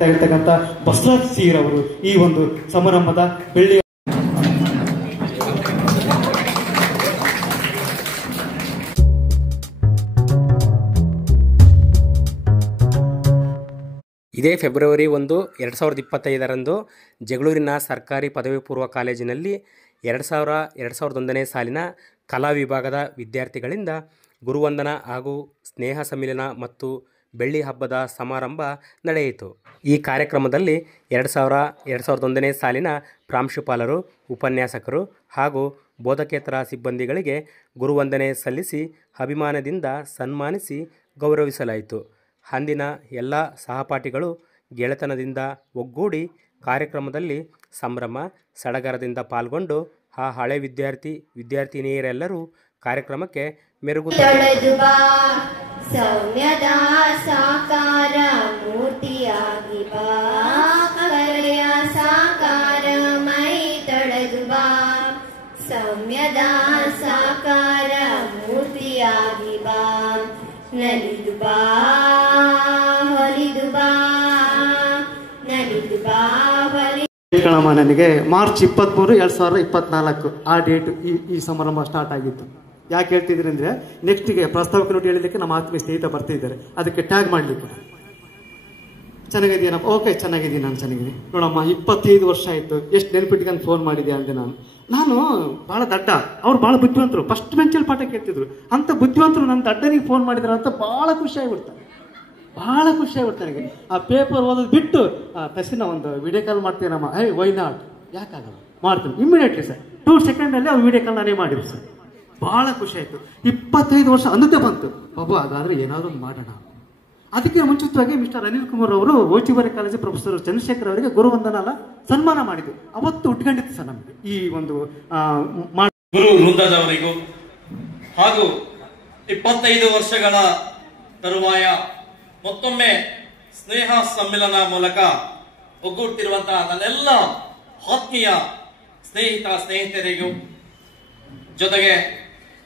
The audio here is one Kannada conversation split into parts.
ಇರ್ತಕ್ಕಂಥ ಬಸವರಾಜ್ ಸೀರ್ ಅವರು ಈ ಒಂದು ಸಮಾರಂಭದ ಬೆಳ್ಳಿ ಇದೇ ಫೆಬ್ರವರಿ 1, 2025ರಂದು ಜಗಳೂರಿನ ಸರ್ಕಾರಿ ಪದವಿ ಪೂರ್ವ ಕಾಲೇಜಿನಲ್ಲಿ 2001ನೇ ಸಾಲಿನ ಕಲಾ ವಿಭಾಗದ ವಿದ್ಯಾರ್ಥಿಗಳಿಂದ ಗುರುವಂದನಾ ಹಾಗೂ ಸ್ನೇಹ ಸಮ್ಮಿಲನ ಮತ್ತು ಬೆಳ್ಳಿ ಹಬ್ಬದ ಸಮಾರಂಭ ನಡೆಯಿತು. ಈ ಕಾರ್ಯಕ್ರಮದಲ್ಲಿ 2001ನೇ ಸಾಲಿನ ಪ್ರಾಂಶುಪಾಲರು, ಉಪನ್ಯಾಸಕರು ಹಾಗೂ ಬೋಧಕೇತರ ಸಿಬ್ಬಂದಿಗಳಿಗೆ ಗುರುವಂದನೆ ಸಲ್ಲಿಸಿ ಅಭಿಮಾನದಿಂದ ಸನ್ಮಾನಿಸಿ ಗೌರವಿಸಲಾಯಿತು. ಅಂದಿನ ಎಲ್ಲ ಸಹಪಾಠಿಗಳು ಗೆಳೆತನದಿಂದ ಒಗ್ಗೂಡಿ ಕಾರ್ಯಕ್ರಮದಲ್ಲಿ ಸಂಭ್ರಮ ಸಡಗರದಿಂದ ಪಾಲ್ಗೊಂಡು ಆ ಹಳೆ ವಿದ್ಯಾರ್ಥಿನಿಯರೆಲ್ಲರೂ ಕಾರ್ಯಕ್ರಮಕ್ಕೆ ಮೆರುಗು ಸೌಮ್ಯದ ಸಾಕಾರ ಮೂರ್ತಿಯಾಗಿ ಬಾ, ಕಲೆಯ ಸಾಕಾರ ಮೈ ತೊಳೆದು ಬಾ. ಸೌಮ್ಯದ ಸಾಕಾರ ಮೂರ್ತಿಯಾಗಿ ಬಾ, ನಲಿದು ಬಾ, ಹೊಲಿದು ಬಾ, ನಲಿದು ಬಾ, ನನಗೆ ಮಾರ್ಚ್ 23, 2024 ಆ ಡೇಟ್ ಈ ಸಮಾರಂಭ ಸ್ಟಾರ್ಟ್ ಆಗಿತ್ತು. ಯಾಕೆ ಹೇಳ್ತಿದ್ರಿ ಅಂದ್ರೆ ನೆಕ್ಸ್ಟ್ಗೆ ಪ್ರಸ್ತಾವಕ ನೋಡಿ ಹೇಳಿದ್ದಕ್ಕೆ ನಮ್ಮ ಆತ್ಮೀಯ ಸ್ನೇಹಿತ ಬರ್ತಿದ್ದಾರೆ, ಅದಕ್ಕೆ ಟ್ಯಾಗ್ ಮಾಡ್ಲಿಕ್ಕೆ. ಚೆನ್ನಾಗಿದ್ದೀನಪ್ಪ? ಓಕೆ, ಚೆನ್ನಾಗಿದ್ದೀನಿ, ನಾನು ಚೆನ್ನಾಗಿದ್ದೀನಿ ನೋಡಮ್ಮ. 25 ವರ್ಷ ಆಯ್ತು, ಎಷ್ಟು ನೆನಪಿಟ್ಕೊಂಡು ಫೋನ್ ಮಾಡಿದೆ ಅಂದೆ. ನಾನು ಬಹಳ ದಡ್ಡ, ಅವ್ರು ಬಹಳ ಬುದ್ಧಿವಂತರು, ಫಸ್ಟ್ ಬೆಂಚಲ್ಲಿ ಪಾಠ ಕೇಳ್ತಿದ್ರು. ಅಂತ ಬುದ್ಧಿವಂತರು ನನ್ನ ದಡ್ಡನಿಗೆ ಫೋನ್ ಮಾಡಿದ್ರು ಅಂತ ಬಹಳ ಖುಷಿ ಆಗಿಬಿಡ್ತಾರೆ, ಬಹಳ ಖುಷಿ ಆಗ್ಬಿಡ್ತಾರೆ ನನಗೆ. ಆ ಪೇಪರ್ ಓದೋದು ಬಿಟ್ಟು ತಕ್ಷಣ ಒಂದು ವಿಡಿಯೋ ಕಾಲ್ ಮಾಡ್ತೀನಮ್ಮ. ವೈ ನಾಟ್, ಯಾಕಾಗಲ್ಲ, ಮಾಡ್ತೀನಿ ಇಮಿಡಿಯೇಟ್ಲಿ ಸರ್. 2 ಸೆಕೆಂಡಲ್ಲಿ ಅವ್ರು ವಿಡಿಯೋ ಕಾಲ್ ನಾನೇ ಮಾಡಿದ್ರು ಸರ್. ಬಹಳ ಖುಷಿ ಆಯ್ತು. 25 ವರ್ಷ ಅನ್ನದೇ ಬಂತು. ಬಾಬು ಹಾಗಾದ್ರೆ ಏನಾದ್ರು ಒಂದು ಮಾಡೋಣ. ಅದಕ್ಕೆ ಮುಂಚಿತವಾಗಿ ಮಿಸ್ಟರ್ ಅನಿಲ್ ಕುಮಾರ್ ಅವರು ಓಚಿಬಾರೆ ಕಾಲೇಜು ಪ್ರೊಫೆಸರ್ ಚಂದ್ರಶೇಖರ್ ಅವರಿಗೆ ಗುರುವಂದನಾ ಸನ್ಮಾನ ಮಾಡಿದ್ರು. ಅವತ್ತು ಉಟ್ಕೊಂಡಿತ್ತು ಸರ್ ನಮಗೆ ಈ ಒಂದು ಗುರು ವೃಂದದವರಿಗೂ ಹಾಗೂ 25 ವರ್ಷಗಳ ತರುವಾಯ ಮತ್ತೊಮ್ಮೆ ಸ್ನೇಹ ಸಮ್ಮಿಲನ ಮೂಲಕ ಒಗ್ಗೂಡ್ತಿರುವಂತಹ ನನ್ನೆಲ್ಲ ಆತ್ಮೀಯ ಸ್ನೇಹಿತರಿಗೂ ಜೊತೆಗೆ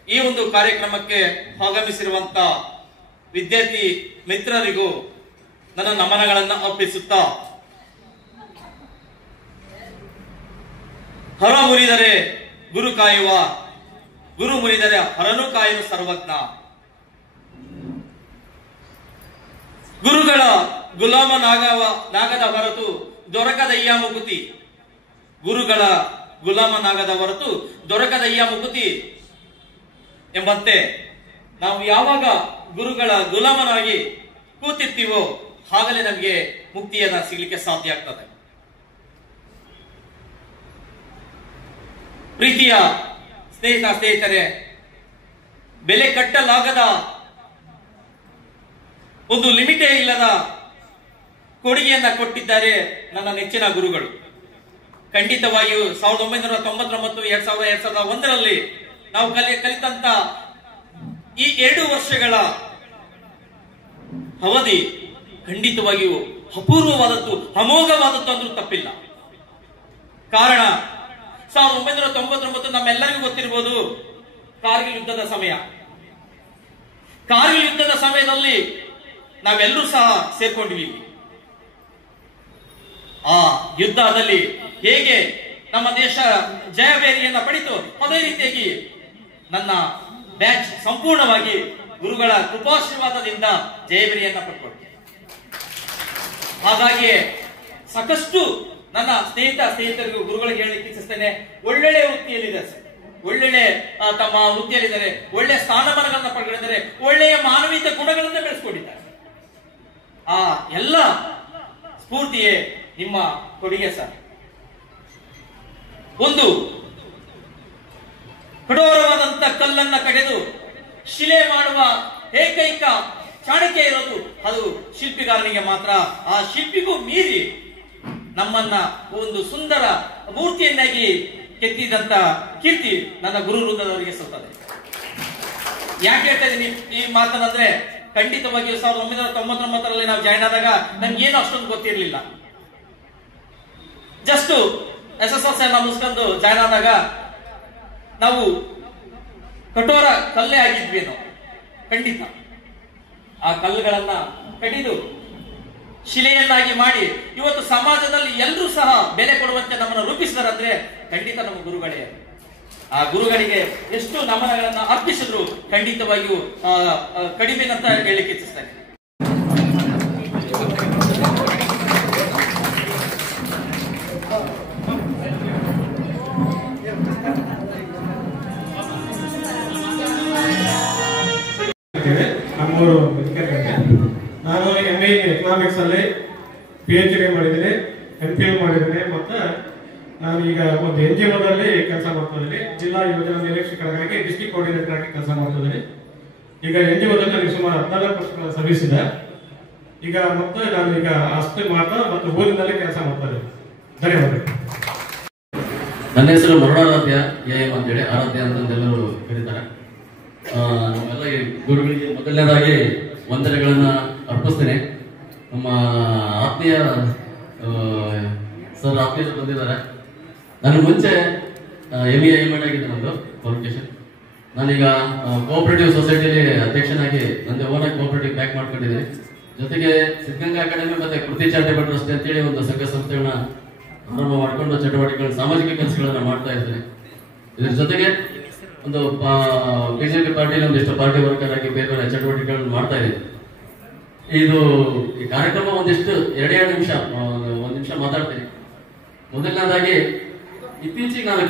ಈ ಒಂದು ಕಾರ್ಯಕ್ರಮಕ್ಕೆ ಆಗಮಿಸಿರುವಂತ ವಿದ್ಯಾರ್ಥಿ ಮಿತ್ರರಿಗೂ ನನ್ನ ನಮನಗಳನ್ನು ಅರ್ಪಿಸುತ್ತಾ, ಹರ ಮುರಿದರೆ ಗುರು ಕಾಯುವ, ಗುರು ಮುರಿದರೆ ಹರನು ಕಾಯುವ ಸರ್ವಜ್ಞ. ಗುರುಗಳ ಗುಲಾಮನಾಗದ ಹೊರತು ದೊರಕದಯ್ಯ ಮುಕುತಿ. ಗುರುಗಳ ಗುಲಾಮನಾಗದ ಹೊರತು ದೊರಕದಯ್ಯ ಮುಕುತಿ ಎಂಬಂತೆ ನಾವು ಯಾವಾಗ ಗುರುಗಳ ಗುಲಾಮನಾಗಿ ಕೂತಿರ್ತೀವೋ ಆಗಲೇ ನಮಗೆ ಮುಕ್ತಿಯನ್ನ ಸಿಗಲಿಕ್ಕೆ ಸಾಧ್ಯ ಆಗ್ತದೆ. ಪ್ರೀತಿಯ ಸ್ನೇಹಿತರೆ, ಬೆಲೆ ಕಟ್ಟಲಾಗದ ಒಂದು ಲಿಮಿಟೇ ಇಲ್ಲದ ಕೊಡುಗೆಯನ್ನ ಕೊಟ್ಟಿದ್ದಾರೆ ನನ್ನ ನೆಚ್ಚಿನ ಗುರುಗಳು. ಖಂಡಿತವಾಗಿಯೂ 1999, 2001ರಲ್ಲಿ ನಾವು ಕಲಿತಂತ ಈ 2 ವರ್ಷಗಳ ಅವಧಿ ಖಂಡಿತವಾಗಿಯೂ ಅಪೂರ್ವವಾದದ್ದು, ಅಮೋಘವಾದದ್ದು ಅಂದ್ರೂ ತಪ್ಪಿಲ್ಲ. ಕಾರಣ 1999 ನಮ್ಮೆಲ್ಲರಿಗೂ ಗೊತ್ತಿರಬಹುದು, ಕಾರ್ಗಿಲ್ ಯುದ್ಧದ ಸಮಯ. ಕಾರ್ಗಿಲ್ ಯುದ್ಧದ ಸಮಯದಲ್ಲಿ ನಾವೆಲ್ಲರೂ ಸಹ ಸೇರ್ಕೊಂಡಿವಿ. ಆ ಯುದ್ಧದಲ್ಲಿ ಹೇಗೆ ನಮ್ಮ ದೇಶ ಜಯಬೇರಿಯನ್ನ ಪಡಿತು, ಅದೇ ರೀತಿಯಾಗಿ ನನ್ನ ಬ್ಯಾಚ್ ಸಂಪೂರ್ಣವಾಗಿ ಗುರುಗಳ ಕೃಪಾಶೀರ್ವಾದದಿಂದ ಜಯಬೇರಿಯನ್ನ ಪಡ್ಕೊಳ್ತೇವೆ. ಹಾಗಾಗಿ ಸಾಕಷ್ಟು ನನ್ನ ಸ್ನೇಹಿತರಿಗೂ ಗುರುಗಳಿಗೆ ಹೇಳಲಿಕ್ಕೆ ಇಚ್ಛಿಸ್ತೇನೆ, ಒಳ್ಳೆಯ ವೃತ್ತಿಯಲ್ಲಿದೆ ಸರ್, ಒಳ್ಳೆಯ ತಮ್ಮ ವೃತ್ತಿಯಲ್ಲಿದ್ದಾರೆ, ಒಳ್ಳೆಯ ಸ್ಥಾನಮಾನಗಳನ್ನ ಪಡ್ಕೊಂಡಿದ್ದಾರೆ, ಒಳ್ಳೆಯ ಮಾನವೀಯ ಗುಣಗಳನ್ನ ಬೆಳೆಸ್ಕೊಂಡಿದ್ದಾರೆ. ಆ ಎಲ್ಲ ಸ್ಫೂರ್ತಿಯೇ ನಿಮ್ಮ ಕೊಡುಗೆ ಸರ್. ಒಂದು ಕಠೋರವಾದಂತ ಕಲ್ಲನ್ನ ಕಡೆದು ಶಿಲೆ ಮಾಡುವ ಏಕೈಕ ಚಾಣಕ್ಯ ಇರೋದು ಅದು ಶಿಲ್ಪಿಗಾರನಿಗೆ ಮಾತ್ರ. ಆ ಶಿಲ್ಪಿಗೂ ಮೀರಿ ನಮ್ಮನ್ನ ಒಂದು ಸುಂದರ ಮೂರ್ತಿಯನ್ನಾಗಿ ಕೆತ್ತಿದಂತ ಕೀರ್ತಿ ನನ್ನ ಗುರು ವೃಂದದವರಿಗೆ ಸಲ್ತದೆ. ಯಾಕೆ ಹೇಳ್ತಾ ಇದ್ದೀನಿ ಈ ಮಾತನಂದ್ರೆ, ಖಂಡಿತವಾಗಿಯೂ 1999ರಲ್ಲಿ ನಾವು ಜಾಯ್ನ್ ಆದಾಗ ನಮ್ಗೇನು ಅಷ್ಟೊಂದು ಗೊತ್ತಿರಲಿಲ್ಲ. ಜಸ್ಟ್ SSLC ಮುಗಿಸ್ಕೊಂಡು ಜಾಯ್ನ್ ಆದಾಗ ನಾವು ಕಠೋರ ಕಲ್ಲೇ ಆಗಿದ್ವಿ ನಾವು. ಖಂಡಿತ ಆ ಕಲ್ಲುಗಳನ್ನ ಕಡಿದು ಶಿಲೆಯನ್ನಾಗಿ ಮಾಡಿ ಇವತ್ತು ಸಮಾಜದಲ್ಲಿ ಎಲ್ಲರೂ ಸಹ ಬೆಲೆ ಕೊಡುವಂತೆ ನಮ್ಮನ್ನು ರೂಪಿಸಿದಾರಂದ್ರೆ ಖಂಡಿತ ನಮ್ಮ ಗುರುಗಳೇ. ಆ ಗುರುಗಳಿಗೆ ಎಷ್ಟು ನಮನಗಳನ್ನ ಅರ್ಪಿಸಿದ್ರು ಖಂಡಿತವಾಗಿಯೂ ಕಡಿಮೆ ಅಂತ ಹೇಳಲಿಕ್ಕೆ ಇಚ್ಛಿಸ್ತೇನೆ. ನಮ್ಮೂರು ನಾನು MA ಎಕನಾಮಿಕ್ಸ್ ಅಲ್ಲಿ PhD ಮಾಡಿದ್ದೀನಿ, MPhil ಮಾಡಿದ್ದೀನಿ. ಮತ್ತೆ ನಾನು ಈಗ ಒಂದು NGOದಲ್ಲಿ ಕೆಲಸ ಮಾಡ್ತಾ ಇದ್ದೀನಿ. ಜಿಲ್ಲಾ ಯೋಜನಾ ನಿರೀಕ್ಷಕರಾಗಿ ಡಿಸ್ಟ್ರಿಕ್ಟ್ ಕೋಆರ್ಡಿನೇಟರ್ ಆಗಿ ಕೆಲಸ ಮಾಡ್ತಾ ಇದ್ದೀನಿ. ಈಗ NGOದಲ್ಲಿ ನನಗೆ ಸುಮಾರು 14 ವರ್ಷಗಳ ಸರ್ವಿಸ್ ಇದೆ. ಈಗ ಮತ್ತೆ ನಾನು ಈಗ ಅಷ್ಟೇ ಮಾತ್ರ ಮತ್ತು ಊರಿನಲ್ಲಿ ಕೆಲಸ ಮಾಡ್ತಾ ಇದ್ದೀನಿ. ಧನ್ಯವಾದಗಳು. ನನ್ನ ಹೆಸರು ಮರುಳಾರಾಧ್ಯ AM ಅಂತೇಳಿ, ಆರಾಧ್ಯ ಅಂತಂದೆಲ್ಲರೂ ಕರೀತಾರೆ. ನಾವೆಲ್ಲ ಗುರುಗಳಿಗೆ ಮೊದಲನೇದಾಗಿ ವಂದನೆಗಳನ್ನ ಅರ್ಪಿಸ್ತೇನೆ. ನಮ್ಮ ಆತ್ಮೀಯ ಸರ್ ಆತ್ಮೀಯರು ಬಂದಿದ್ದಾರೆ. ನಾನು ಮುಂಚೆ MA ಆಗಿದ್ದೆ, ನಂದು ಕ್ವಾಲಿಫಿಕೇಶನ್. ನಾನೀಗ ಕೋಆಪರೇಟಿವ್ ಸೊಸೈಟಿಯಲ್ಲಿ ಅಧ್ಯಕ್ಷನಾಗಿ ನಂದು ಓನಾಗಿ ಕೋಆಪರೇಟಿವ್ ಬ್ಯಾಂಕ್ ಮಾಡ್ಕೊಂಡಿದ್ದೀನಿ. ಜೊತೆಗೆ ಸಿದ್ಧಗಂಗಾ ಅಕಾಡೆಮಿ ಮತ್ತೆ ಕೃತಿ ಚಾರಿಟೇಬಲ್ ಟ್ರಸ್ಟ್ ಅಂತೇಳಿ ಒಂದು ಸಂಘ ಸಂಸ್ಥೆಗಳನ್ನ ಆರಂಭ ಮಾಡಿಕೊಂಡು ಚಟುವಟಿಕೆಗಳು, ಸಾಮಾಜಿಕ ಕೆಲಸಗಳನ್ನ ಮಾಡ್ತಾ ಇದ್ದೇನೆ. ಇದ್ರ ಜೊತೆಗೆ ಒಂದು ಬಿಜೆಪಿ ಪಾರ್ಟಿಯಲ್ಲಿ ಒಂದಿಷ್ಟು ಪಾರ್ಟಿ ವರ್ಕರ್ ಆಗಿ ಬೇರೆ ಬೇರೆ ಚಟುವಟಿಕೆಗಳನ್ನು ಮಾಡ್ತಾ ಇದ್ದೀನಿ. ಇದು ಈ ಕಾರ್ಯಕ್ರಮ ಒಂದಿಷ್ಟು 2 ನಿಮಿಷ, 1 ನಿಮಿಷ ಮಾತಾಡ್ತೀನಿ. ಮೊದಲನೇದಾಗಿ ಇತ್ತೀಚೆಗೆ ನಾನು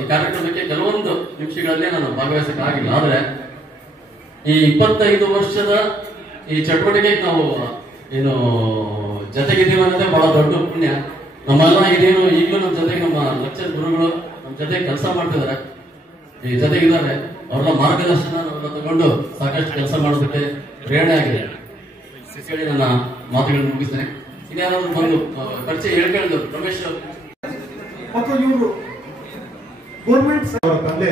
ಈ ಕಾರ್ಯಕ್ರಮಕ್ಕೆ ಕೆಲವೊಂದು ನಿಮಿಷಗಳಲ್ಲೇ ನಾನು ಭಾಗವಹಿಸಕ್ಕಾಗಿಲ್ಲ. ಆದ್ರೆ ಈ 25 ವರ್ಷದ ಈ ಚಟುವಟಿಕೆಗೆ ನಾವು ಏನು ಜೊತೆಗಿದ್ದೀವಿ ಅನ್ನೋದೇ ಬಹಳ ದೊಡ್ಡ ಪುಣ್ಯ. ನಮ್ಮೆಲ್ಲ ಇದೇನು ಈಗಲೂ ನಮ್ಮ ಜೊತೆಗೆ ನಮ್ಮ ಲೆಕ್ಚರ್ ಗುರುಗಳು ನಮ್ಮ ಜೊತೆಗೆ ಕೆಲಸ ಮಾಡ್ತಿದ್ದಾರೆ, ಈ ಜೊತೆಗಿದ್ದಾರೆ. ಅವರ ಮಾರ್ಗದರ್ಶನ ನಾವೆಲ್ಲ ತಗೊಂಡು ಸಾಕಷ್ಟು ಕೆಲಸ ಮಾಡೋದಕ್ಕೆ ಪ್ರೇರಣೆ ಆಗಿದೆ ಹೇಳಿ ನನ್ನ ಮಾತುಗಳನ್ನು ಮುಗಿಸ್ತೇನೆ. ಇನ್ಯಾರಾದ್ರೂ ಬಂದು ಪರಿಚಯ ಹೇಳ್ಕೊಂಡು ರಮೇಶ್ ಮತ್ತು ಇವರು ಗೌರ್ಮೆಂಟ್ ಅವರ ತಂದೆ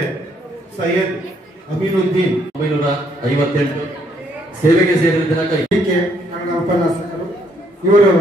ಸೈಯದ್ ಅಮೀನುದ್ದೀನ್ 1958 ಸೇವೆಗೆ ಸೇರಿದ ದಿನಾಂಕ. ಕನ್ನಡ ಉಪನ್ಯಾಸಕರು. ಇವರು